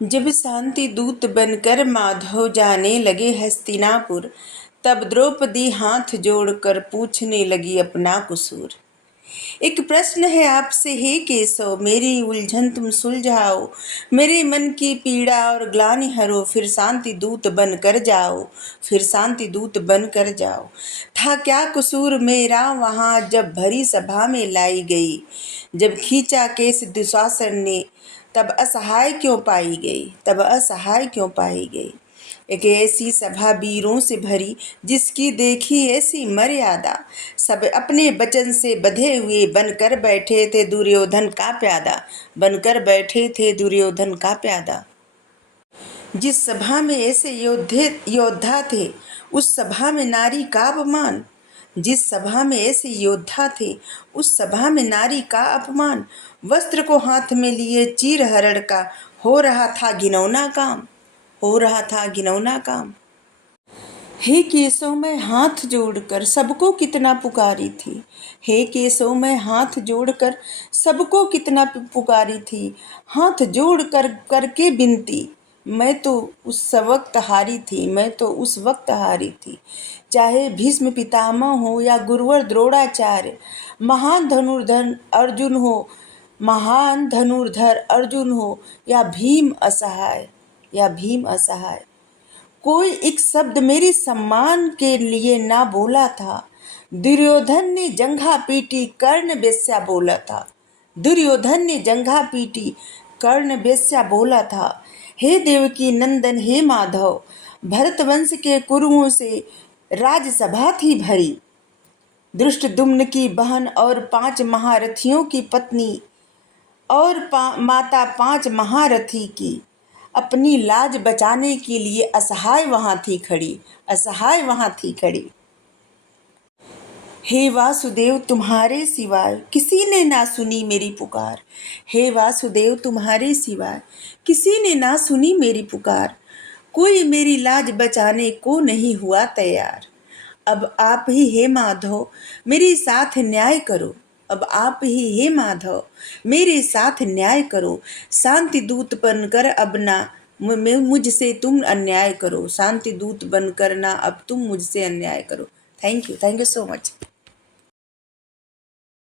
जब शांति दूत बनकर माधव जाने लगे हस्तिनापुर, तब द्रौपदी हाथ जोड़कर पूछने लगी अपना कसूर। एक प्रश्न है आपसे हे केशव, मेरी उलझन तुम सुलझाओ, मेरे मन की पीड़ा और ग्लानि हरो, फिर शांति दूत बन कर जाओ, फिर शांति दूत बन कर जाओ। था क्या कसूर मेरा वहाँ जब भरी सभा में लाई गई, जब खींचा केस दुशासन ने, तब असहाय क्यों पाई गई, तब असहाय क्यों पाई गई। एक ऐसी सभा वीरों से भरी, जिसकी देखी ऐसी मर्यादा, सब अपने वचन से बंधे हुए बनकर बैठे थे दुर्योधन का प्यादा, बनकर बैठे थे दुर्योधन का प्यादा। जिस सभा में ऐसे योद्धा थे, उस सभा में नारी का अपमान, जिस सभा में ऐसे योद्धा थे, उस सभा में नारी का अपमान। वस्त्र को हाथ में लिए चीर हरण का हो रहा था घिनौना काम, हो रहा था घिनौना काम। हे केशव मैं हाथ जोड़कर सबको कितना पुकारी थी, हे केशव मैं हाथ जोड़कर सबको कितना पुकारी थी, हाथ जोड़ कर करके विनती, मैं तो उस वक्त हारी थी, मैं तो उस वक्त हारी थी। चाहे भीष्म पितामह हो या गुरुवर द्रोणाचार्य, महान धनुर्धर अर्जुन हो, महान धनुर्धर अर्जुन हो, या भीम असहाय, या भीम असहाय, कोई एक शब्द मेरे सम्मान के लिए ना बोला था। दुर्योधन ने जंघा पीटी कर्ण वेश्या बोला था, दुर्योधन ने जंघा पीटी कर्ण वेश्या बोला था। हे देवकी नंदन हे माधव, भरतवंश के कुरुओं से राजसभा थी भरी, धृष्टद्युम्न की बहन और 5 महारथियों की पत्नी और माता 5 महारथी की, अपनी लाज बचाने के लिए असहाय वहां थी खड़ी, असहाय वहां थी खड़ी। हे वासुदेव तुम्हारे सिवाय किसी ने ना सुनी मेरी पुकार, हे वासुदेव तुम्हारे सिवाय किसी ने ना सुनी मेरी पुकार, कोई मेरी लाज बचाने को नहीं हुआ तैयार। अब आप ही हे माधव मेरे साथ न्याय करो, अब आप ही हे माधव मेरे साथ न्याय करो, शांति दूत बनकर अब ना मुझसे तुम अन्याय करो, शांति दूत बनकर ना अब तुम मुझसे अन्याय करो। Thank you so much.